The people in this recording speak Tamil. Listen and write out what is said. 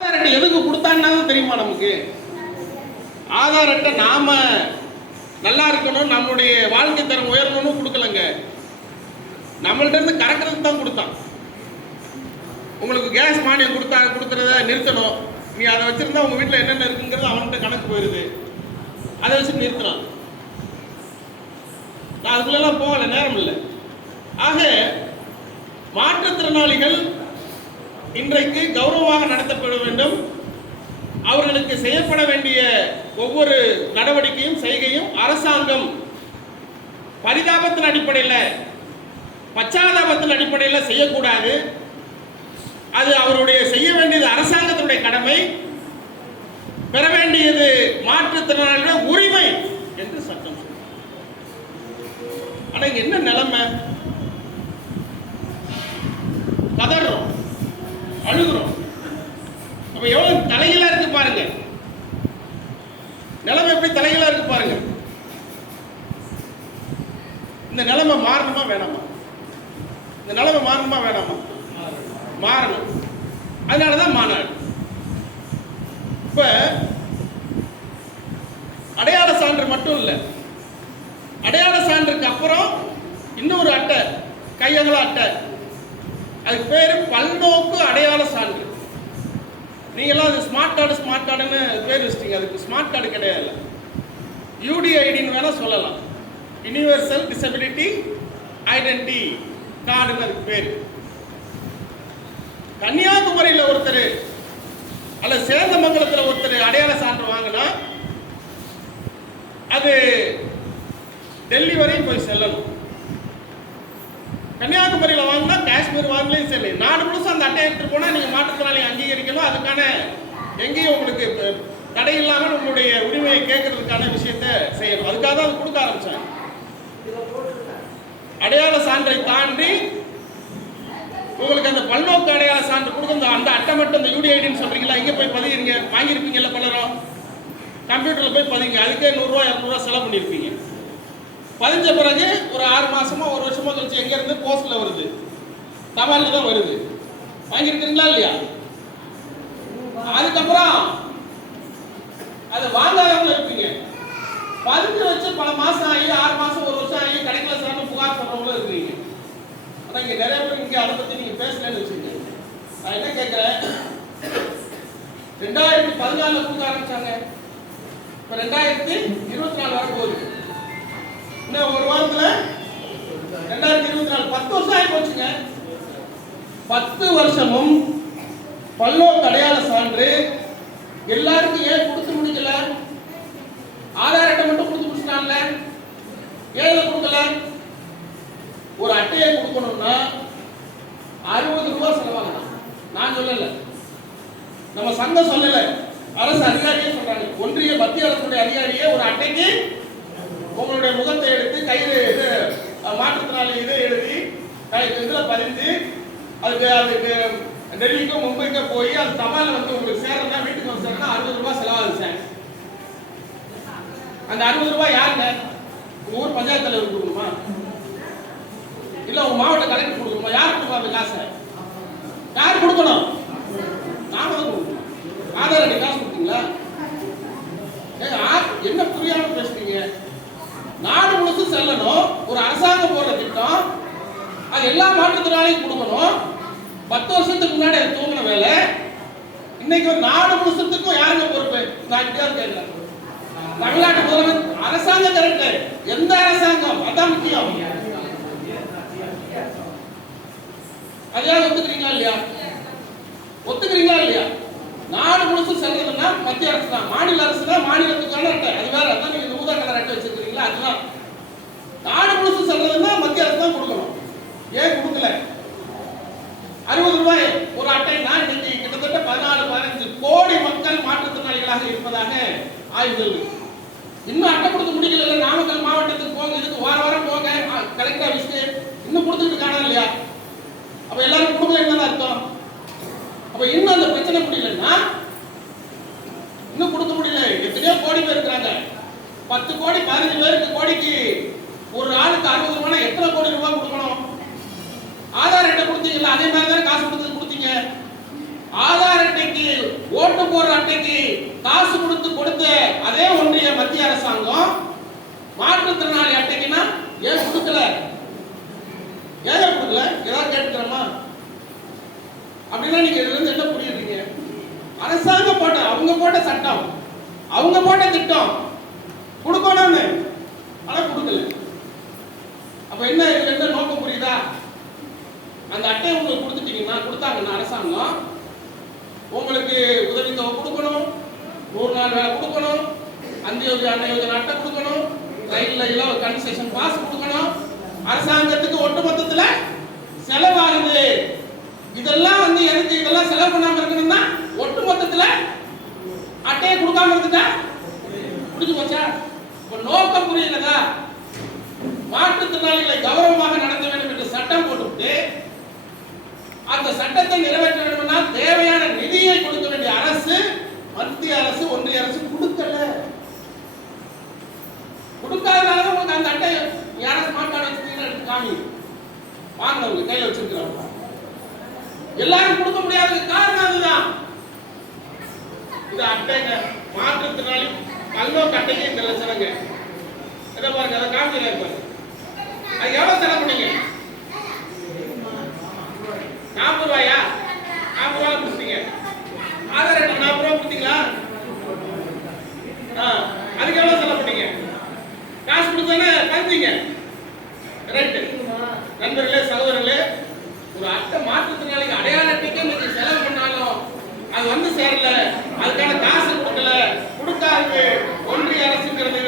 ஆதார் அட்டை எதுக்கு கொடுத்தான்னு தெரியுமா நமக்கு? ஆதார் அட்டை நாம நல்லா இருக்கணும், நம்மளுடைய வாழ்க்கை தரம் உயரணும்னு கொடுக்கலங்க. நம்மள்ட்ட இருந்து கறக்கிறதுக்கு தான் கொடுத்தான். உங்களுக்கு கேஸ் மானியம் கொடுக்கறத நிறுத்தணும், நீ அதை வச்சிருந்தா உங்க வீட்டில் என்னென்ன இருக்குங்கிறது அவன்கிட்ட கணக்கு போயிருது, அதை வச்சு நிறுத்தலாம். நான் அதுக்குள்ளெல்லாம் போகல, நேரம் இல்லை. ஆக மாற்றுத்திறனாளிகள் இன்றைக்கு கௌரவமாக நடத்தப்பட வேண்டும். அவர்களுக்கு செய்யப்பட வேண்டிய ஒவ்வொரு நடவடிக்கையும் செய்கையும் அரசாங்கம் பரிதாபத்தின் அடிப்படையில், பச்சாதாபத்தின் அடிப்படையில் செய்யக்கூடாது. அது அவருடைய செய்ய வேண்டியது அரசாங்கத்தினுடைய கடமை, பெற வேண்டியது மாற்றுத்திறனாளிகளுடைய உரிமை என்று சட்டம் சொல்லுது. ஆனா என்ன நிலைமை? கதறோம், அழுகிறோம். அப்ப எவ்வளவு தலைகீழா இருக்கு பாருங்க, நிலைமை எப்படி தலைகீழா இருக்கு பாருங்க. இந்த நிலைமை மாறணுமா வேணாமா? இந்த நிலைமை மாறணுமா வேணாமா? மாறணும். அதனாலதான் மாநாடு. இப்ப அடையாள சான்று மட்டும் இல்ல, அடையாள சான்றுக்கு அப்புறம் இன்னொரு அட்டை, கையகல அட்டை, அதுக்கு பேரு பல்நோக்கு அடையாள சான்று. நீங்களாம் அது ஸ்மார்ட் கார்டுன்னு பேர் வச்சிட்டீங்க. அதுக்கு ஸ்மார்ட் கார்டு கிடையாது, யூடிஐடின்னு வேணா சொல்லலாம். யூனிவர்சல் டிசபிலிட்டி ஐடென்டி கார்டுன்னு அதுக்கு பேரு. கன்னியாகுமரியில் ஒருத்தர் அல்ல சேந்தமங்கலத்தில் ஒருத்தர் அடையாள சான்று வாங்கினா அது டெல்லி வரையும் போய் செல்லணும். கன்னியாகுமரியில் வாங்கினா காஷ்மீர் வாங்கலையும் சரி, நாடு முழுசும் அந்த அட்டை எடுத்துட்டு போனால் நீங்கள் மாற்றுத்திறனாளி அங்கீகரிக்கணும். அதுக்கான எங்கேயும் உங்களுக்கு தடை இல்லாமல் உங்களுடைய உரிமையை கேட்கறதுக்கான விஷயத்தை செய்யணும். அதுக்காக தான் அது கொடுக்க ஆரம்பிச்சாங்க. அடையாள சான்றை தாண்டி உங்களுக்கு அந்த பல்நோக்கு அடையாள சான்று கொடுக்க அந்த அட்டை மட்டும், இந்த யூடிஐடின்னு சொல்றீங்களா, இங்கே போய் பதிகிறீங்க, வாங்கியிருப்பீங்கல்ல பலரும், கம்ப்யூட்டரில் போய் பதிங்க, அதுக்கே 100 200 செலவு பண்ணியிருப்பீங்க. பதிஞ்ச பிறகு ஒரு 6 மாசமா 1 வருஷமா கழிச்சு எங்க இருந்து போஸ்ட்ல வருது, தபால்ல தான் வருது, வாங்கியிருக்கீங்களா இல்லையா? அதுக்கப்புறம் அதை வாங்காதவங்க இருப்பீங்க, பதிஞ்சு வச்சு பல மாசம் ஆகி 6 மாசம் 1 வருஷம் ஆகி கிடைக்கல சார்னு புகார் சொல்றவங்களும் இருக்கிறீங்க. ஆனா இங்க நிறைய பேர் இங்க அதை பத்தி நீங்க பேசலன்னு வச்சுக்கோங்க. நான் என்ன கேட்கிறேன், 2014 கொடுக்க ஆரம்பிச்சாங்க, இப்ப 2024 வர போகுது. இன்னும் ஒரு வாரத்துல 2024, 10 வருஷம் ஆகி போச்சுங்க. 10 வருஷமும் பல்நோக்கு அடையாள சான்று எல்லாருக்கும் ஏன் கொடுத்து முடிக்கல? ஆதார் அட்டை மட்டும் கொடுத்து முடிச்சிட்டாங்கல்ல, ஏன் கொடுக்கல? ஒரு அட்டையை கொடுக்கணும்னா 60 ரூபாய் செலவாகலாம். நான் சொல்லல, நம்ம சங்கம் சொல்லல, அரசு அதிகாரியே சொல்றாங்க. ஒன்றிய மத்திய அரசுடைய அதிகாரியே ஒரு அட்டைக்கு உங்களுடைய முகத்தை எடுத்து கையில் மாற்றுத்திறனாளி இதை எழுதி இதுல பதிஞ்சு அதுக்கு டெல்லிக்கோ மும்பைக்கோ போய் அது தபால வந்து உங்களுக்கு சேரணும், வீட்டுக்கு வந்து சேரணும், 60 ரூபாய் செலவாகுது சார். அந்த 60 ரூபாய் யாருங்க? உங்க ஊர் பஞ்சாயத்து தலைவர் கொடுக்கணுமா, இல்ல உங்க மாவட்ட கலெக்டர் கொடுக்கணுமா? யார் கொடுக்கணும் அந்த காசை? யார் கொடுக்கணும்? நாம தான் கொடுக்கணும். ஆதார் அட்டை காசு கொடுத்தீங்களா? என்ன புரியாம பேசுறீங்க? நாடு முழுசு செல்லணும், ஒரு அரசாங்கம் போடுற திட்டம், அது எல்லா மாற்றுத்திறனாளியும் கொடுக்கணும். 10 வருஷத்துக்கு முன்னாடி அது தூங்கின வேலை, இன்னைக்கு ஒரு நாடு முழுசத்துக்கும் யாருங்க பொறுப்பு? நான் இப்படிதான் கேட்கிறேன். தமிழ்நாட்டு முதல்வர் அரசாங்கம் கரெக்ட், எந்த அரசாங்கம் அதான் முக்கியம். அதையாவது ஒத்துக்கிறீங்களா இல்லையா? ஒத்துக்கிறீங்களா இல்லையா? நாடு முழுசு செல்றதுன்னா மத்திய அரசு தான், மாநில அரசு தான் மாநிலத்துக்கான அட்டை, அது வேற. அதான் நீங்க ஊதா கலர் அட்டை வச்சிருக்கீங்களா, அதுதான். நாடு முழுசு செல்றதுன்னா மத்திய அரசு தான் கொடுக்கணும். ஏன் கொடுக்கல? 60 ரூபாய் ஒரு அட்டைனா இன்னைக்கு கிட்டத்தட்ட 14-15 கோடி மக்கள் மாற்றுத்திறனாளிகளாக இருப்பதாக ஆய்வுகள். இன்னும் அட்டை கொடுத்து முடிக்கல. நாமக்கல் மாவட்டத்துக்கு போங்க, இதுக்கு வாரம் போங்க, கலெக்டர் ஆபீஸ்க்கு இன்னும் கொடுத்துட்டு காணா இல்லையா? அப்ப எல்லாரும் கொடுக்கல என்ன அர்த்தம்? அப்ப இன்னும் அந்த பிரச்சனை முடியலன்னா, இன்னும் கொடுக்க முடியல. எத்தனையோ கோடி பேர் இருக்கிறாங்க, 10 கோடி 15 பேருக்கு கோடிக்கு ஒரு ஆளுக்கு 60 ரூபாய், எத்தனை கோடி ரூபாய் கொடுக்கணும்? ஆதார் அட்டை கொடுத்தீங்கல்ல, அதே மாதிரி தான் காசு கொடுத்தீங்க. ஆதார் அட்டைக்கு ஓட்டு போடுற அட்டைக்கு காசு கொடுத்த அதே ஒன்றிய மத்திய அரசாங்கம் மாற்றுத்திறனாளி அட்டைக்குன்னா ஏன் கொடுக்கல? ஏன் கொடுக்கல? ஏதாவது கேட்டுக்கிறோமா? அப்படின்னா நீங்க இதுல இருந்து என்ன புரியுறீங்க? அரசாங்கம் போட்ட, அவங்க போட்ட சட்டம், அவங்க போட்ட திட்டம் கொடுக்கணும்னு, ஆனா கொடுக்கல. அப்ப என்ன இதுல இருந்து நோக்கம் புரியுதா? அந்த அட்டையை உங்களுக்கு கொடுத்துட்டீங்கன்னா, கொடுத்தாங்கன்னா அரசாங்கம் உங்களுக்கு உதவித்தொகை கொடுக்கணும், 100 நாள் வேலை கொடுக்கணும், அந்தியோதய அன்ன யோஜனை அட்டை கொடுக்கணும், ரயில்ல இலவச கன்செஷன் பாஸ் கொடுக்கணும். அரசாங்கத்துக்கு ஒட்டுமொத்தத்துல செலவாகுது. இதெல்லாம் வந்து எதுக்கு? இதெல்லாம் செலவு பண்ணாம இருக்கணும்னா ஒட்டுமொத்தத்துல அட்டையை கொடுக்காம இருந்துட்டா முடிஞ்சு போச்சா? இப்ப நோக்கம் புரியலதா? மாற்றுத்திறனாளிகளை கௌரவமாக நடத்த வேண்டும் என்று சட்டம் போட்டுவிட்டு அந்த சட்டத்தை நிறைவேற்ற வேண்டும்னா தேவையான நிதியை கொடுக்க வேண்டிய அரசு, மத்திய அரசு, ஒன்றிய அரசு கொடுக்கல. கொடுக்காதனால உங்களுக்கு அந்த அட்டை யாரும் ஸ்மார்ட் கார்டு வச்சிருக்கீங்க எடுத்து காமி வாங்கினவங்க கையில வச்சிருக்கிறவங்க எல்லாரும் கொடுக்க முடியாததுக்கு காரணம் அதுதான். இது அட்டைங்க மாற்றுத்திறனாளி பல்நோக்கு அட்டைக்கு இந்த லட்சணங்க. இதை பாருங்க, அதை காமிக்கல இருப்பாரு. அது எவ்வளவு செலவு பண்ணீங்க? 40 ரூபாயா? 40 ரூபா கொடுத்தீங்க. ஆதார் அட்டை 40 ரூபா கொடுத்தீங்களா? அதுக்கு எவ்வளவு செலவு பண்ணீங்க? காசு கொடுத்தானே பந்தீங்க. ரைட்டு நண்பர்களே, சகோதரர்களே, ஒரு அட்டை மாற்றுத்திறனாளிக்கு அடையாள அட்டைக்கு நீங்க செலவு பண்ணாலும் அது வந்து சேரல, அதுக்கான காசு கொடுக்கல, கொடுக்காது ஒன்றிய அரசுங்கிறது